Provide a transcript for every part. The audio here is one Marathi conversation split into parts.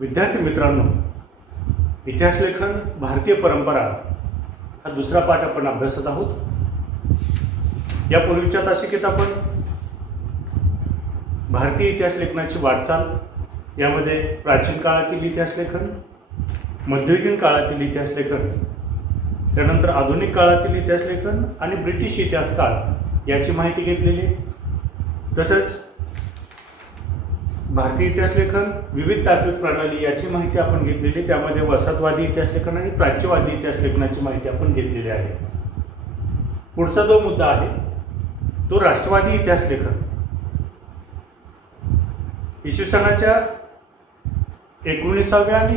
विद्यार्थी मित्रांनो, इतिहास लेखन भारतीय परंपरा हा दुसरा पाठ आपण अभ्यासत आहोत. यापूर्वीच्या तासिकेत आपण भारतीय इतिहास लेखनाची वाटचाल यामध्ये प्राचीन काळातील इतिहास लेखन, मध्ययुगीन काळातील इतिहास लेखन, त्यानंतर आधुनिक काळातील इतिहास लेखन आणि ब्रिटिश इतिहास काळ याची माहिती घेतलेली आहे. तसंच भारतीय इतिहास लेखन विविध तात्विक प्रणाली याची माहिती आपण घेतलेली. त्यामध्ये वसाहतवादी इतिहास लेखन आणि प्राच्यवादी इतिहास लेखनाची माहिती आपण घेतलेली आहे. पुढचा जो मुद्दा आहे तो राष्ट्रवादी इतिहास लेखन. इसवी सनाच्या 19व्या आणि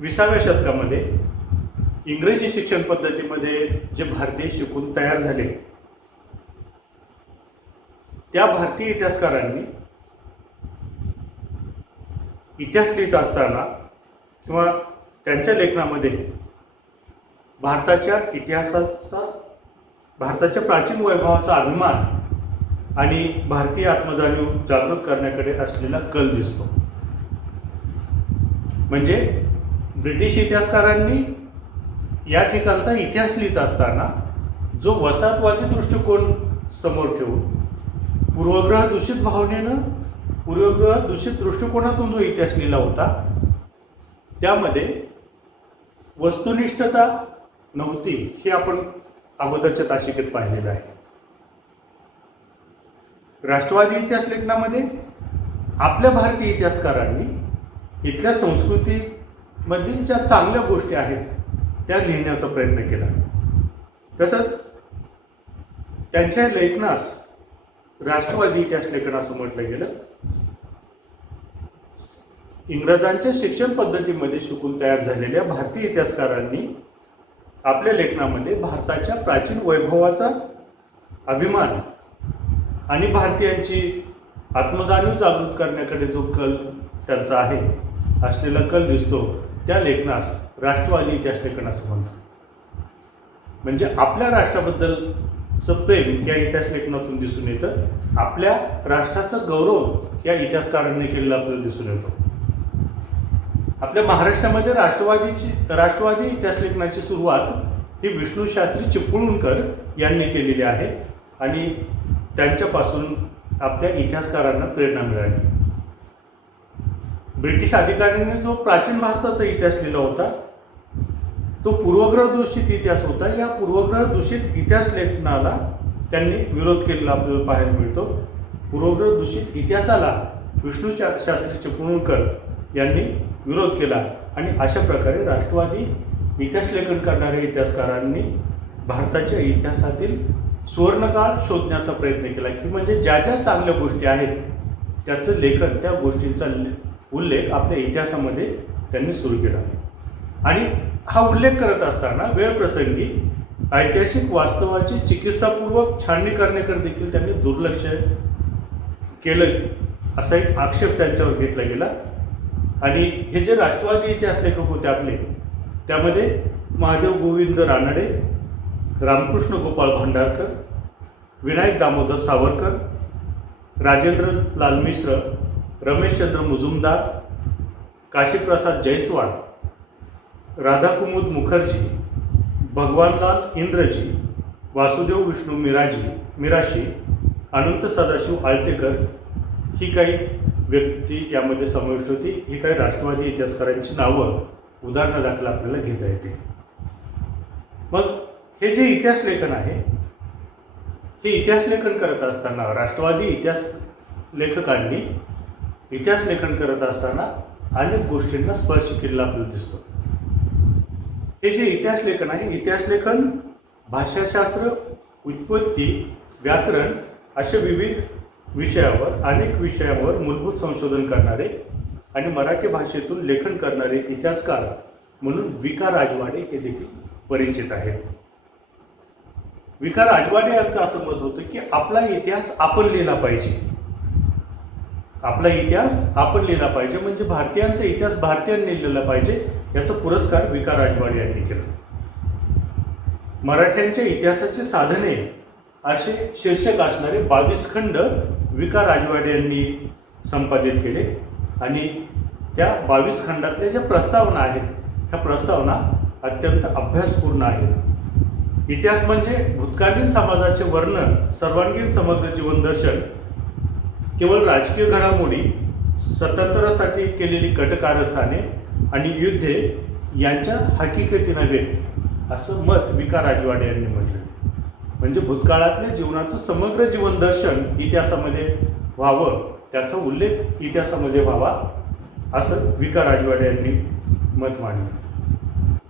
20व्या शतकामध्ये इंग्रजी शिक्षण पद्धतीमध्ये जे भारतीय शिकून तयार झाले त्या भारतीय इतिहासकारांनी इतिहास लिहित असताना किंवा त्यांच्या लेखनामध्ये भारताच्या इतिहासाचा, भारताच्या प्राचीन वैभवाचा अभिमान आणि भारतीय आत्मजाणीव जागृत करण्याकडे असलेला कल दिसतो. म्हणजे ब्रिटिश इतिहासकारांनी या ठिकाणचा इतिहास लिहित असताना जो वसाहतवादी दृष्टिकोन समोर ठेवून पूर्वग्रह दूषित भावनेनं, पूर्वग्रह दूषित दृष्टिकोनातून जो इतिहास लिहिला होता त्यामध्ये वस्तुनिष्ठता नव्हती, हे आपण अगोदरच्या तासिकेत पाहिलेलं आहे. राष्ट्रवादी इतिहास लेखनामध्ये आपल्या भारतीय इतिहासकारांनी इथल्या संस्कृतीमधील ज्या चांगल्या गोष्टी आहेत त्या लिहिण्याचा प्रयत्न केला. तसंच त्यांच्या लेखनास राष्ट्रवादी इतिहास लेखन असं म्हटलं गेलं. इंग्रजांच्या शिक्षण पद्धतीमध्ये शिकून तयार झालेल्या भारतीय इतिहासकारांनी आपल्या लेखनामध्ये भारताच्या प्राचीन वैभवाचा अभिमान आणि भारतीयांची आत्मजाणीव जागृत करण्याकडे जो कल त्यांचा आहे, असलेला कल दिसतो, त्या लेखनास राष्ट्रवादी इतिहास लेखन असं म्हणतात. म्हणजे आपल्या राष्ट्राबद्दलचं प्रेम या इतिहास लेखनातून दिसून येतं. आपल्या राष्ट्राचा गौरव या इतिहासकारांनी केलेला आपल्याला दिसून येतो. आपल्या महाराष्ट्रामध्ये राष्ट्रवादी इतिहास लेखनाची सुरुवात ही विष्णू शास्त्री चिपळूणकर यांनी केलेली आहे आणि त्यांच्यापासून आपल्या इतिहासकारांना प्रेरणा मिळाली. ब्रिटिश अधिकाऱ्यांनी जो प्राचीन भारताचा इतिहास लिहिला होता तो पूर्वग्रह दूषित इतिहास होता. या पूर्वग्रह दूषित इतिहास लेखनाला त्यांनी विरोध केलेला आपल्याला पाहायला मिळतो. पूर्वग्रह दूषित इतिहासाला विष्णू शास्त्री चिपळूणकर यांनी विरोध केला आणि अशा प्रकारे राष्ट्रवादी इतिहास लेखन करणाऱ्या इतिहासकारांनी भारताच्या इतिहासातील सुवर्णकाळ शोधण्याचा प्रयत्न केला, की म्हणजे ज्या ज्या चांगल्या गोष्टी आहेत त्याचं लेखन, त्या गोष्टींचा उल्लेख आपल्या इतिहासामध्ये त्यांनी सुरू केला. आणि हा उल्लेख करत असताना वेळप्रसंगी ऐतिहासिक वास्तवाची चिकित्सापूर्वक छाननी करण्याकडे देखील त्यांनी दुर्लक्ष केलं, असा एक आक्षेप त्यांच्यावर घेतला गेला. आणि हे जे राष्ट्रवादी इतिहास लेखक होते आपले, त्यामध्ये महादेव गोविंद रानडे, रामकृष्ण गोपाळ भांडारकर, विनायक दामोदर सावरकर, राजेंद्र लाल मिश्र, रमेशचंद्र मुजुमदार, काशीप्रसाद जयस्वाल, राधाकुमुद मुखर्जी, भगवानलाल इंद्रजी, वासुदेव विष्णू मिराशी, अनंत सदाशिव आळतेकर ही काही व्यक्ती यामध्ये समाविष्ट होती. ही काही राष्ट्रवादी इतिहासकारांची नावं उदाहरणादाखल आपल्याला घेता येते. मग हे जे इतिहास लेखन आहे, हे इतिहास लेखन करत असताना राष्ट्रवादी इतिहास लेखकांनी इतिहास लेखन करत असताना अनेक गोष्टींना स्पर्श केलेला आपल्याला दिसतो. हे जे इतिहास लेखन आहे, इतिहास लेखन भाषाशास्त्र, व्युत्पत्ती, व्याकरण अशा विविध विषयावर, अनेक विषयावर मूलभूत संशोधन करणारे आणि मराठी भाषेतून लेखन करणारे इतिहासकार म्हणून विका राजवाडे हे देखील परिचित आहेत. विका राजवाडे यांचं असं मत होतं की आपला इतिहास आपण लिहिला पाहिजे. आपला इतिहास आपण लिहिला पाहिजे म्हणजे भारतीयांचा इतिहास भारतीयांनी लिहिला पाहिजे, याचा पुरस्कार विका राजवाडे यांनी केला. मराठ्यांच्या इतिहासाची साधने असे शीर्षक असणारे 22 खंड विका राजवाडे यांनी संपादित केले आणि त्या 22 खंडातल्या ज्या प्रस्तावना आहेत ह्या प्रस्तावना अत्यंत अभ्यासपूर्ण आहेत. इतिहास म्हणजे भूतकालीन समाजाचे वर्णन, सर्वांगीण समग्र जीवनदर्शन, केवळ राजकीय घडामोडी, स्वातंत्र्यासाठी केलेली कटकारस्थाने आणि युद्धे यांच्या हकीकती नव्हे, असं मत विका राजवाडे यांनी म्हटलं. म्हणजे भूतकाळातल्या जीवनाचं समग्र जीवनदर्शन इतिहासामध्ये व्हावं, त्याचा उल्लेख इतिहासामध्ये व्हावा, असं विका राजवाडे यांनी मत मांडलं.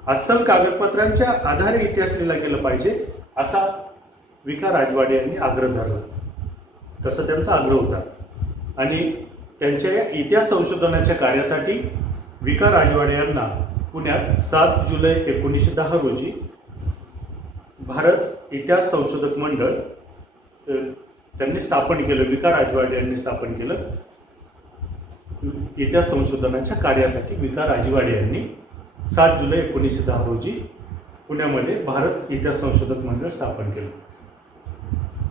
अस्सल कागदपत्रांच्या आधारे इतिहास लिहिला गेला पाहिजे, असा विका राजवाडे यांनी आग्रह धरला. तसा त्यांचा आग्रह होता. आणि त्यांच्या या इतिहास संशोधनाच्या कार्यासाठी विका राजवाडे यांना पुण्यात 7 जुलै 1910 रोजी भारत इतिहास संशोधक मंडळ त्यांनी स्थापन केलं. विका राजवाडे यांनी स्थापन केलं. इतिहास संशोधनाच्या कार्यासाठी विका राजवाडे यांनी 7 जुलै 1910 रोजी पुण्यामध्ये भारत इतिहास संशोधक मंडळ स्थापन केलं.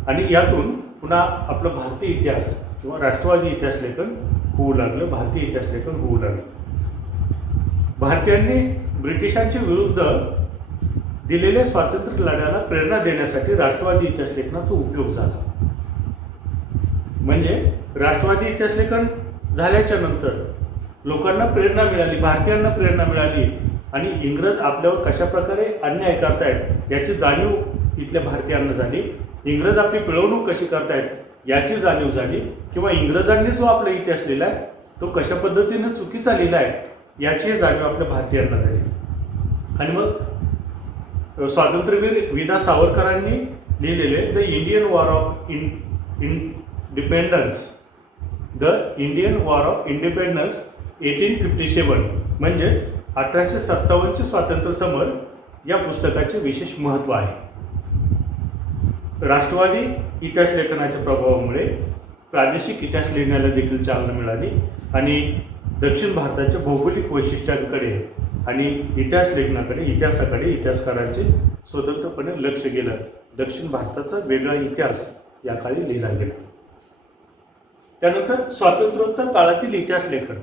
आणि यातून पुन्हा आपलं भारतीय इतिहास किंवा राष्ट्रवादी इतिहास लेखन होऊ लागलं, भारतीय इतिहास लेखन होऊ लागलं. भारतीयांनी ब्रिटिशांच्या विरुद्ध दिलेल्या स्वातंत्र्य लढ्याला प्रेरणा देण्यासाठी राष्ट्रवादी इतिहास लेखनाचा उपयोग झाला. म्हणजे राष्ट्रवादी इतिहास लेखन झाल्याच्या नंतर लोकांना प्रेरणा मिळाली, भारतीयांना प्रेरणा मिळाली आणि इंग्रज आपल्यावर कशा प्रकारे अन्याय करतायत याची जाणीव इथल्या भारतीयांना झाली. इंग्रज आपली पिळवणूक कशी करतायत याची जाणीव झाली, किंवा इंग्रजांनी जो आपला इतिहास लिहिला आहे तो कशा पद्धतीने चुकीचा लिहिला आहे याची जाणीव आपल्या भारतीयांना झाली. आणि मग स्वातंत्र्यवीर विदा सावरकरांनी लिहिलेले the Indian war of independence, the Indian war of independence 1857 म्हणजेच 1857चे स्वातंत्र्य समर या पुस्तकाचे विशेष महत्त्व आहे. राष्ट्रवादी इतिहास लेखनाच्या प्रभावामुळे प्रादेशिक इतिहास लिहिण्याला देखील चालना मिळाली आणि दक्षिण भारताच्या भौगोलिक वैशिष्ट्यांकडे आणि इतिहास लेखनाकडे, इतिहासाकडे इतिहासकारांचे स्वतंत्रपणे लक्ष गेलं. दक्षिण भारताचा वेगळा इतिहास या काळी लिहिला गेला. त्यानंतर स्वातंत्र्योत्तर काळातील इतिहास लेखन.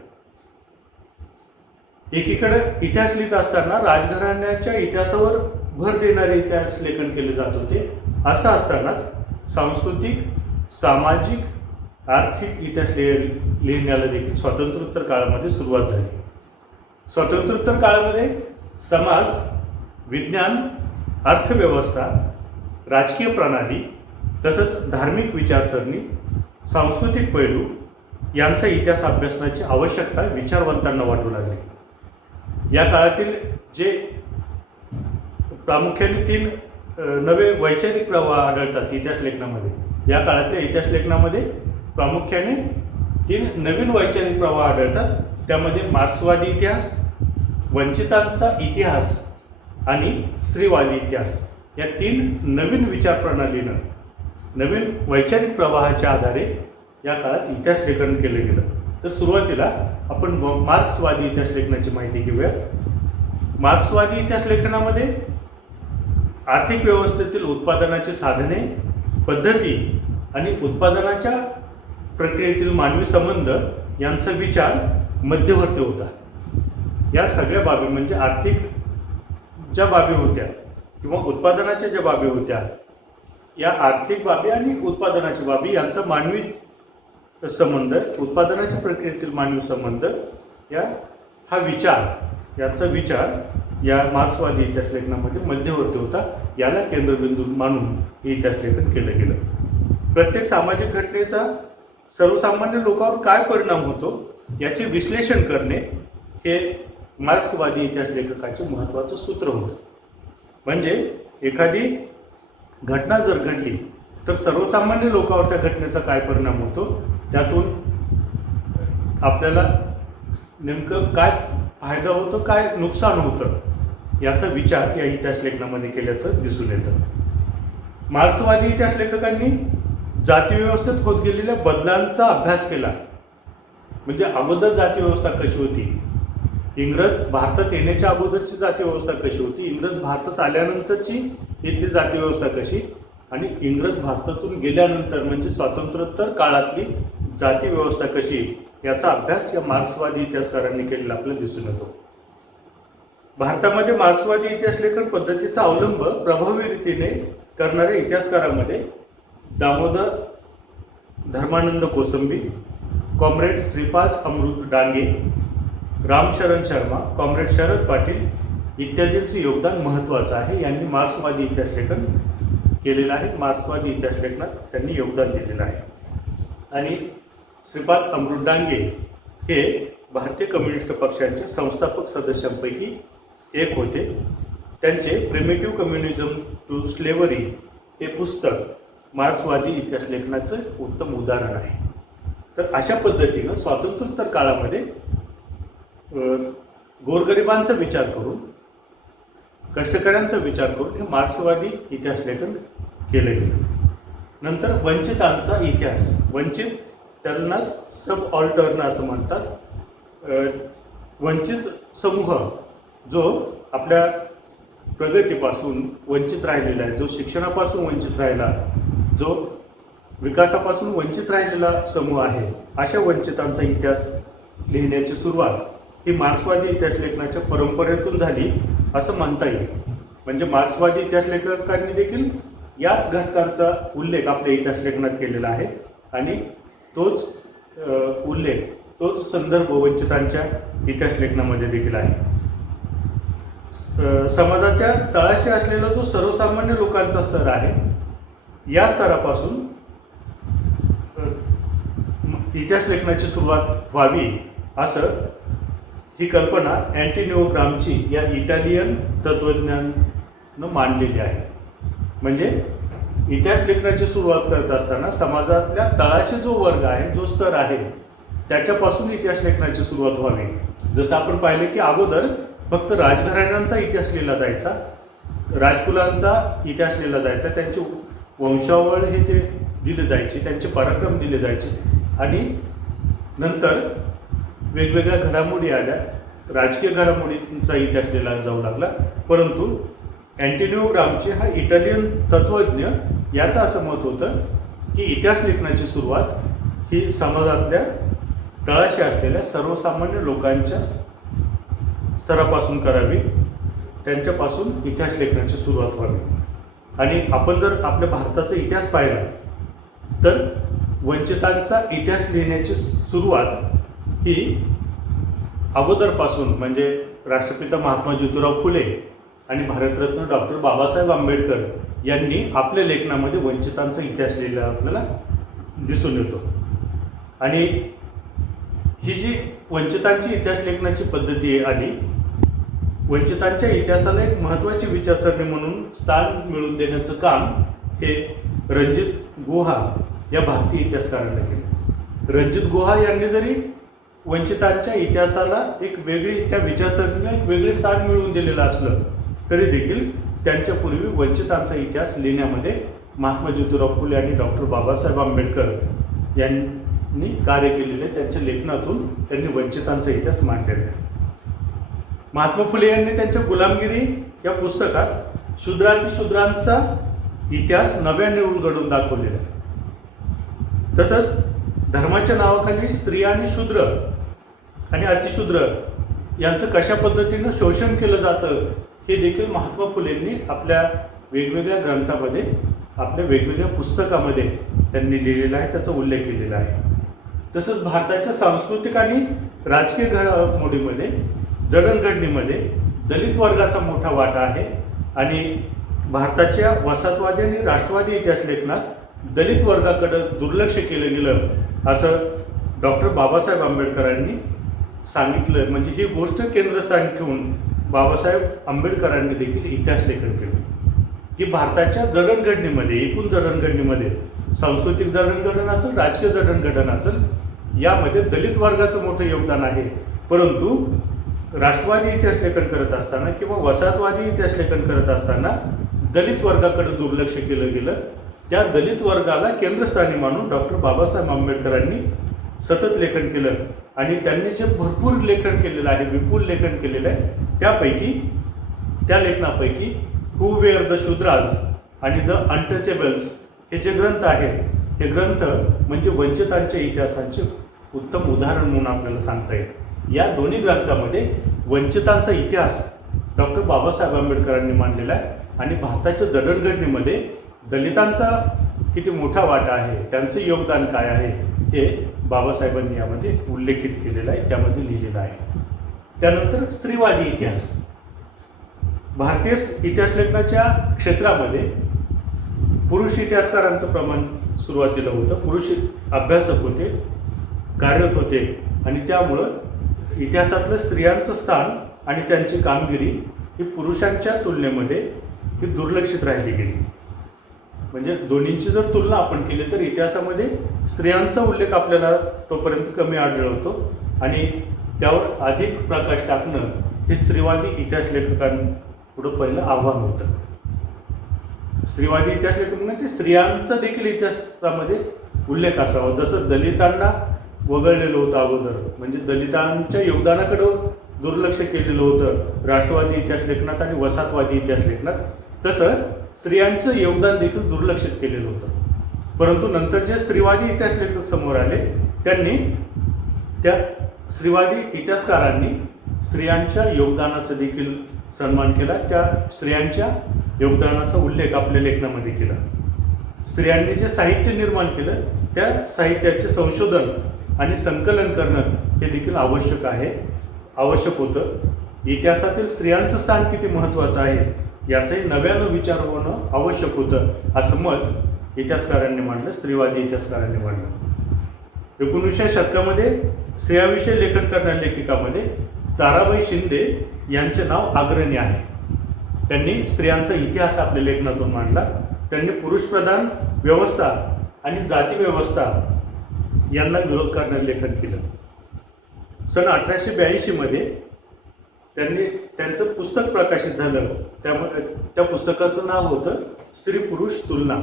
एकीकडे इतिहास लिहित असताना राजघराण्याच्या इतिहासावर भर देणारे इतिहास लेखन केले जात होते. असं असतानाच सांस्कृतिक, सामाजिक, आर्थिक इतिहास लिहिण्याला देखील स्वातंत्र्योत्तर काळामध्ये सुरुवात झाली. स्वातंत्र्योत्तर काळामध्ये समाज, विज्ञान, अर्थव्यवस्था, राजकीय प्रणाली तसंच धार्मिक विचारसरणी, सांस्कृतिक पैलू यांचा इतिहास अभ्यासनाची आवश्यकता विचारवंतांना वाटू लागली. या काळातील जे प्रामुख्याने 3 नवे वैचारिक प्रवाह आढळतात इतिहास लेखनामध्ये. या काळातल्या इतिहास लेखनामध्ये प्रामुख्याने 3 नवीन वैचारिक प्रवाह आढळतात. त्यामध्ये मार्क्सवादी इतिहास, वंचितांचा इतिहास आणि स्त्रीवादी इतिहास या 3 नवीन विचारप्रणालीनं, नवीन वैचारिक प्रवाहाच्या आधारे या काळात इतिहास लेखन केलं गेलं. तर सुरुवातीला आपण मार्क्सवादी इतिहास लेखनाची माहिती घेऊया. मार्क्सवादी इतिहास लेखनामध्ये आर्थिक व्यवस्थेतील उत्पादनाची साधने, पद्धती आणि उत्पादनाच्या प्रक्रियेतील मानवी संबंध यांचा विचार मध्यवर्ती होता. या सगळ्या बाबी म्हणजे आर्थिक ज्या बाबी होत्या किंवा उत्पादनाच्या ज्या बाबी होत्या, या आर्थिक बाबी आणि उत्पादनाच्या बाबी यांचा मानवी संबंध, उत्पादनाच्या प्रक्रियेतील मानवी संबंध याचा विचार या मार्क्सवादी इतिहास लेखनामध्ये मध्यवर्ती होता. याला केंद्रबिंदू मानून हे इतिहास लेखन केलं गेलं. प्रत्येक सामाजिक घटनेचा सर्वसामान्य लोकांवर काय परिणाम होतो याचे विश्लेषण करणे हे मार्क्सवादी इतिहास लेखकाचे महत्त्वाचं सूत्र होतं. म्हणजे एखादी घटना जर घडली तर सर्वसामान्य लोकांवर त्या घटनेचा काय परिणाम होतो, त्यातून आपल्याला नेमकं काय फायदा होतो, काय नुकसान होतं याचा विचार या इतिहास लेखनामध्ये केल्याचं दिसून येतं. मार्क्सवादी इतिहास लेखकांनी जातीव्यवस्थेत होत गेलेल्या बदलांचा अभ्यास केला. म्हणजे अगोदर जातीव्यवस्था कशी होती, इंग्रज भारतात येण्याच्या अगोदरची जातीव्यवस्था कशी होती, इंग्रज भारतात आल्यानंतरची इथली जातीव्यवस्था कशी, आणि इंग्रज भारतातून गेल्यानंतर म्हणजे स्वातंत्र्योत्तर काळातली जातीव्यवस्था कशी, याचा अभ्यास या मार्क्सवादी इतिहासकारांनी केलेला आपल्याला दिसून येतो. भारतामध्ये मार्क्सवादी इतिहास लेखन पद्धतीचा अवलंब प्रभावी रीतीने करणाऱ्या इतिहासकारांमध्ये दामोदर धर्मानंद कोसंबी, कॉम्रेड श्रीपाद अमृत डांगे, रामशरण शर्मा, कॉम्रेड शरद पाटील इत्यादींचे योगदान महत्त्वाचं आहे. यांनी मार्क्सवादी इतिहास लेखन केलेलं आहे. मार्क्सवादी इतिहास लेखनात त्यांनी योगदान दिलेलं आहे. आणि श्रीपाद अमृत डांगे हे भारतीय कम्युनिस्ट पक्षाच्या संस्थापक सदस्यांपैकी एक होते. त्यांचे प्रिमिटिव्ह कम्युनिझम टू स्लेव्हरी हे पुस्तक मार्क्सवादी इतिहास लेखनाचं उत्तम उदाहरण आहे. तर अशा पद्धतीनं स्वातंत्र्योत्तर काळामध्ये गोरगरिबांचा विचार करून, कष्टकऱ्यांचा विचार करून हे मार्क्सवादी इतिहास लेखन केलं गेलं. नंतर वंचितांचा इतिहास, वंचित त्यांनाच सब ऑल्टर्न असं म्हणतात. वंचित समूह जो आपल्या प्रगतीपासून वंचित राहिलेला आहे, जो शिक्षणापासून वंचित राहिला, जो विकासापासून वंचित राहिलेला समूह आहे, अशा वंचितांचा इतिहास लिहिण्याची सुरुवात ही मार्क्सवादी इतिहास लेखनाच्या परंपरेतून झाली असं म्हणता येईल. म्हणजे मार्क्सवादी इतिहास लेखकांनी देखील याच घटकांचा उल्लेख आपल्या इतिहास लेखनात केलेला आहे आणि तोच उल्लेख, तोच संदर्भ वंचितांच्या इतिहास लेखनामध्ये देखील आहे. समाजाच्या तळाशी असलेला जो सर्वसामान्य लोकांचा स्तर आहे, या स्तरापासून इतिहास लेखनाची सुरुवात व्हावी असं ही कल्पना अँटोनिओ ग्राम्ची या इटालियन तत्त्वज्ञानं मांडलेली आहे. म्हणजे इतिहास लेखनाची सुरुवात करत असताना समाजातल्या तळाशी जो वर्ग आहे, जो स्तर आहे, त्याच्यापासून इतिहास लेखनाची सुरुवात व्हावी. जसं आपण पाहिलं की अगोदर फक्त राजघराण्यांचा इतिहास लिहिला जायचा, राजकुलांचा इतिहास लिहिला जायचा, त्यांची वंशावळ हे ते दिले जायचे, त्यांचे पराक्रम दिले जायचे आणि नंतर वेगवेगळ्या घडामोडी आल्या, राजकीय घडामोडींचा इतिहास लिहिला जाऊ लागला. परंतु अँटोनिओ ग्राम्ची हा इटालियन तत्त्वज्ञ याचं असं मत होतं की इतिहास लेखनाची सुरुवात ही समाजातल्या तळाशी असलेल्या सर्वसामान्य लोकांच्या स्तरापासून करावी, त्यांच्यापासून इतिहास लेखनाची सुरुवात व्हावी. आणि आपण जर आपल्या भारताचा इतिहास पाहिला तर वंचितांचा इतिहास लिहिण्याची सुरुवात ही अगोदरपासून, म्हणजे राष्ट्रपिता महात्मा ज्योतिराव फुले आणि भारतरत्न डॉक्टर बाबासाहेब आंबेडकर यांनी आपल्या लेखनामध्ये वंचितांचा इतिहास लिहिलेला आपल्याला दिसून येतो. आणि ही जी वंचितांची इतिहास लेखनाची पद्धती आली, वंचितांच्या इतिहासाला एक महत्त्वाची विचारसरणी म्हणून स्थान मिळवून देण्याचं काम हे रणजित गुहा या भारतीय इतिहासकारांनी केलं. रणजित गुहा यांनी जरी वंचितांच्या इतिहासाला एक वेगळी, त्या विचारसरणीला एक वेगळे स्थान मिळवून दिलेलं असलं तरी देखील त्यांच्यापूर्वी वंचितांचा इतिहास लिहिण्यामध्ये महात्मा ज्योतिराव फुले आणि डॉक्टर बाबासाहेब आंबेडकर यांनी कार्य केलेले, त्यांच्या लेखनातून त्यांनी वंचितांचा इतिहास मांडलेला आहे. महात्मा फुले यांनी त्यांच्या गुलामगिरी या पुस्तकात शूद्रातिशूद्रांचा इतिहास नव्याने उलगडून दाखवलेला आहे. तसंच धर्माच्या नावाखाली स्त्रिया आणि शूद्र आणि अतिशूद्र यांचं कशा पद्धतीनं शोषण केलं जातं हे देखील महात्मा फुलेंनी आपल्या वेगवेगळ्या ग्रंथामध्ये, आपल्या वेगवेगळ्या पुस्तकामध्ये त्यांनी लिहिलेला आहे, त्याचा उल्लेख केलेला आहे. तसंच भारताच्या सांस्कृतिक आणि राजकीय घडामोडीमध्ये, जडणघडणीमध्ये दलित वर्गाचा मोठा वाटा आहे. आणि भारताच्या वसाहतवादी आणि राष्ट्रवादी इतिहास लेखनात दलित वर्गाकडं दुर्लक्ष केलं गेलं असं डॉक्टर बाबासाहेब आंबेडकरांनी सांगितलं. म्हणजे ही गोष्ट केंद्रस्थानी ठेवून बाबासाहेब आंबेडकरांनी देखील इतिहास लेखन केलं की भारताच्या जडणघडणीमध्ये, एकूण जडणघडणीमध्ये, सांस्कृतिक जडणघडण असेल, राजकीय जडणघडण असेल, यामध्ये दलित वर्गाचं मोठं योगदान आहे. परंतु राष्ट्रवादी इतिहास लेखन करत असताना किंवा वसाहतवादी इतिहास लेखन करत असताना दलित वर्गाकडे दुर्लक्ष केलं गेलं. त्या दलित वर्गाला केंद्रस्थानी मानून डॉक्टर बाबासाहेब आंबेडकरांनी सतत लेखन केलं आणि त्यांनी जे भरपूर लेखन केलेलं आहे, विपुल लेखन केलेलं आहे, त्यापैकी, त्या लेखनापैकी हू वेअर द शूद्राज आणि द अनटचेबल्स हे जे ग्रंथ आहेत, हे ग्रंथ म्हणजे वंचितांच्या इतिहासाचे उत्तम उदाहरण म्हणून आपल्याला सांगता येईल. या दोन्ही ग्रंथामध्ये वंचितांचा इतिहास डॉक्टर बाबासाहेब आंबेडकरांनी मांडलेला आहे आणि भारताच्या जडणघडणीमध्ये दलितांचा किती मोठा वाटा आहे, त्यांचं योगदान काय आहे, हे बाबासाहेबांनी यामध्ये उल्लेखित केलेलं आहे, त्यामध्ये लिहिलेलं आहे. त्यानंतर स्त्रीवादी इतिहास. भारतीय इतिहास लेखनाच्या क्षेत्रामध्ये पुरुष इतिहासकारांचं प्रमाण सुरुवातीला होतं. पुरुष अभ्यासक होते, कार्यरत होते आणि त्यामुळं इतिहासातलं स्त्रियांचं स्थान आणि त्यांची कामगिरी ही पुरुषांच्या तुलनेमध्ये ही दुर्लक्षित राहिली गेली. म्हणजे दोन्हींची जर तुलना आपण केली तर इतिहासामध्ये स्त्रियांचा उल्लेख आपल्याला तोपर्यंत कमी आढळतो आणि त्यावर अधिक प्रकाश टाकणं हे स्त्रीवादी इतिहास लेखकांपुढं पहिलं आव्हान होतं. स्त्रीवादी इतिहास लेखक म्हणजे स्त्रियांचा देखील इतिहासामध्ये उल्लेख असावा. जसं दलितांना वगळलेलं होतं अगोदर, म्हणजे दलितांच्या योगदानाकडं दुर्लक्ष केलेलं होतं राष्ट्रवादी इतिहास लेखनात आणि वसाहतवादी इतिहास लेखनात, तसं स्त्रियांचं योगदान देखील दुर्लक्षित केलेलं होतं. परंतु नंतर जे स्त्रीवादी इतिहास लेखक समोर आले त्यांनी त्या स्त्रीवादी इतिहासकारांनी स्त्रियांच्या योगदानाचा देखील सन्मान केला, त्या स्त्रियांच्या योगदानाचा उल्लेख आपल्या लेखनामध्ये केला. स्त्रियांनी जे साहित्य निर्माण केलं त्या साहित्याचे संशोधन आणि संकलन करणं हे देखील आवश्यक होतं. इतिहासातील स्त्रियांचं स्थान किती महत्त्वाचं आहे याचाही नव्यानं विचार होणं आवश्यक होतं, असं मत इतिहासकारांनी मांडलं, स्त्रीवादी इतिहासकारांनी मांडलं. 19व्या शतकामध्ये स्त्रियांविषयी लेखन करणाऱ्या लेखिकामध्ये ताराबाई शिंदे यांचे नाव अग्रणी आहे. त्यांनी स्त्रियांचा इतिहास आपल्या लेखनातून मांडला. त्यांनी पुरुषप्रधान व्यवस्था आणि जाती व्यवस्था यांना विरोध करणारे लेखन केलं. सन 1882मध्ये त्यांनी त्यांचं पुस्तक प्रकाशित झालं. त्यामुळे त्या पुस्तकाचं नाव होतं स्त्री पुरुष तुलना.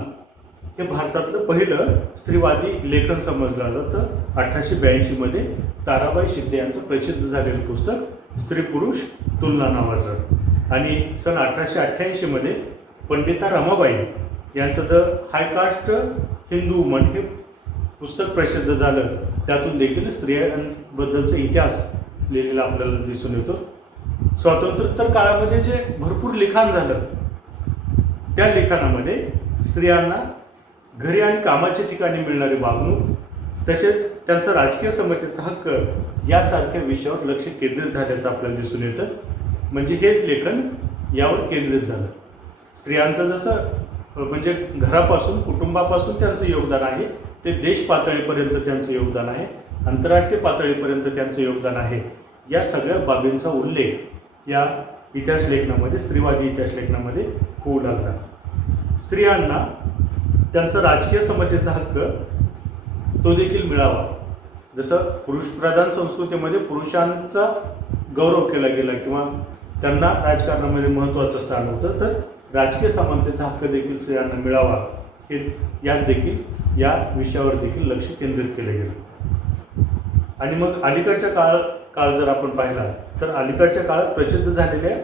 हे भारतातलं पहिलं स्त्रीवादी लेखन समजलं जातं. 1882मध्ये ताराबाई शिंदे यांचं प्रसिद्ध झालेलं पुस्तक स्त्री पुरुष तुलना नावाचं. आणि सन 1888मध्ये पंडिता रमाबाई यांचं the high caste Hindu woman हे पुस्तक प्रसिद्ध झालं. त्यातून देखील स्त्रियांबद्दलचा इतिहास लिहिलेला आपल्याला दिसून येतो. स्वातंत्र्योत्तर काळामध्ये जे भरपूर लिखाण झालं त्या लिखाणामध्ये स्त्रियांना घरी आणि कामाच्या ठिकाणी मिळणारी वागणूक तसेच त्यांचा राजकीय समतेचा हक्क यासारख्या विषयावर लक्ष केंद्रित झाल्याचं आपल्याला दिसून येतं. म्हणजे हे लेखन यावर केंद्रित झालं. स्त्रियांचं जसं म्हणजे घरापासून कुटुंबापासून त्यांचं योगदान आहे ते देश पातळीपर्यंत त्यांचं योगदान आहे, आंतरराष्ट्रीय पातळीपर्यंत त्यांचं योगदान आहे, या सगळ्या बाबींचा उल्लेख या इतिहास लेखनामध्ये स्त्रीवादी इतिहास लेखनामध्ये होऊ लागला. स्त्रियांना त्यांचा राजकीय समतेचा हक्क तो देखील मिळावा. जसं पुरुषप्रधान संस्कृतीमध्ये पुरुषांचा गौरव केला गेला किंवा त्यांना राजकारणामध्ये महत्त्वाचं स्थान होतं, तर राजकीय समानतेचा हक्क देखील स्त्रियांना मिळावा हे यात देखील या विषयावर देखील लक्ष केंद्रित केलं गेलं. आणि मग अलीकडच्या काळ जर आपण पाहिला तर अलीकडच्या काळात प्रसिद्ध झालेल्या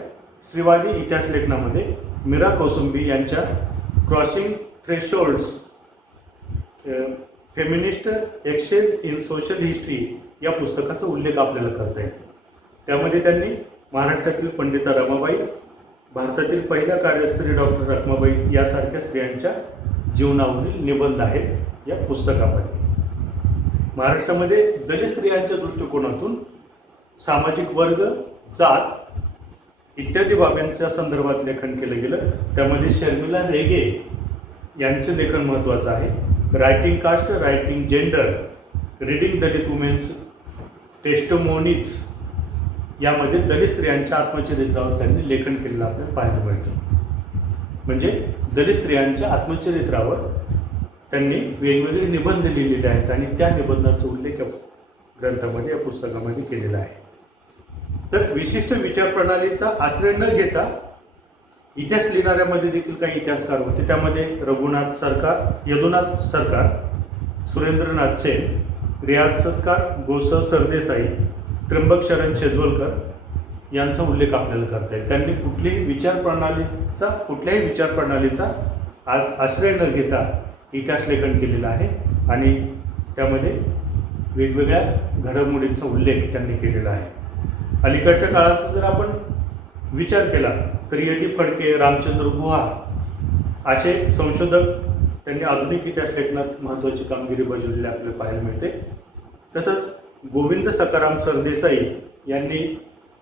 स्त्रीवादी इतिहास लेखनामध्ये मीरा कोसुंबी यांच्या crossing thresholds feminist exchange in social history या पुस्तकाचा उल्लेख आपल्याला करता येईल. त्यामध्ये त्यांनी महाराष्ट्रातील पंडिता रमाबाई, भारतातील पहिल्या कार्यस्त्री डॉक्टर रखमाबाई यासारख्या स्त्रियांच्या जीवनावरील निबंध आहेत या पुस्तकामध्ये. महाराष्ट्रामध्ये दलित स्त्रियांच्या दृष्टिकोनातून सामाजिक वर्ग, जात इत्यादी बाबींच्या संदर्भात लेखन केलं गेलं. त्यामध्ये शर्मिला रेगे यांचं लेखन महत्त्वाचं आहे. Writing caste, writing gender, reading Dalit women's testimonies यामध्ये दलित स्त्रियांच्या आत्मचरित्रावर त्यांनी लेखन केलेलं आपल्याला पाहायला मिळतं. म्हणजे दलित स्त्रियांच्या आत्मचरित्रावर त्यांनी वेगवेगळे निबंध लिहिलेले आहेत आणि त्या निबंधांचा उल्लेख ग्रंथामध्ये या पुस्तकामध्ये केलेला आहे. तर विशिष्ट विचारप्रणालीचा आश्रय न घेता इतिहास लिहिणाऱ्यामध्ये देखील काही इतिहासकार होते. त्यामध्ये यदुनाथ सरकार, सुरेंद्रनाथ सेन, रियासतकार गोस सरदेसाई, त्र्यंबक शरण शेजवलकर यांचा उल्लेख आपल्याला करता येईल. त्यांनी कुठल्याही विचारप्रणालीचा आश्रय न घेता इतिहास लेखन केलेलं आहे आणि त्यामध्ये वेगवेगळ्या घडामोडींचा उल्लेख त्यांनी केलेला आहे. अलीकडच्या काळाचा जर आपण विचार केला तर यदी फडके, रामचंद्र गुहा असे संशोधक त्यांनी आधुनिक इतिहास लेखनात महत्त्वाची कामगिरी बजावलेली आपल्याला पाहायला मिळते. तसंच गोविंद सखाराम सरदेसाई यांनी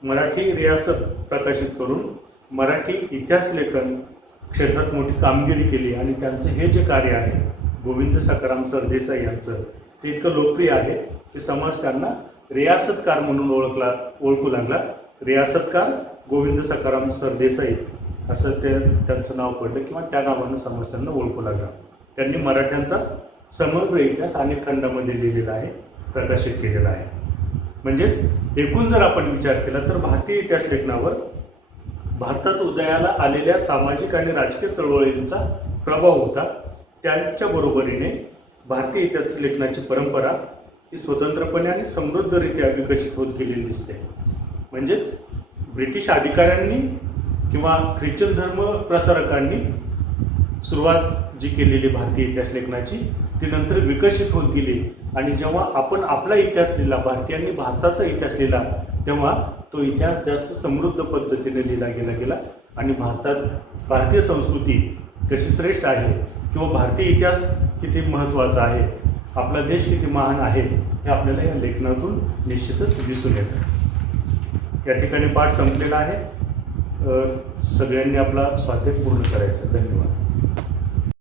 मराठी रियासत प्रकाशित करून मराठी इतिहास लेखन क्षेत्रात मोठी कामगिरी केली आणि त्यांचं हे जे कार्य आहे गोविंद सखाराम सरदेसाई यांचं ते इतकं लोकप्रिय आहे की समाज त्यांना रियासतकार म्हणून ओळखू लागला. रियासतकार गोविंद सखाराम सरदेसाई असं त्यांचं नाव पडलं किंवा त्या नावानं समाज त्यांना ओळखू लागला. त्यांनी मराठ्यांचा समग्र इतिहास अनेक खंडामध्ये लिहिलेला आहे, प्रकाशित केलेला आहे. म्हणजेच एकूण जर आपण विचार केला तर भारतीय इतिहास लेखनावर भारतात उदयाला आलेल्या सामाजिक आणि राजकीय चळवळींचा प्रभाव होता. त्यांच्या बरोबरीने भारतीय इतिहास लेखनाची परंपरा ही स्वतंत्रपणे आणि समृद्धरित्या विकसित होत गेलेली दिसते. म्हणजेच ब्रिटिश अधिकाऱ्यांनी किंवा ख्रिश्चन धर्म प्रसारकांनी सुरुवात जी केलेली भारतीय इतिहास लेखनाची ती नंतर विकसित होत गेली आणि जेव्हा आपण आपला इतिहास लिहिला, भारतीयांनी भारताचा इतिहास लिहिला, तेव्हा तो इतिहास जास्त समृद्ध पद्धतीने लिहिला गेला आणि भारतीय संस्कृती कशी श्रेष्ठ आहे किंवा भारतीय इतिहास किती महत्त्वाचा आहे, आपला देश किती महान आहे हे आपल्याला या लेखनातून निश्चितच दिसून येतं. या ठिकाणी पाठ संपलेला आहे. सगळ्यांनी आपला स्वाध्याय पूर्ण करायचा. धन्यवाद.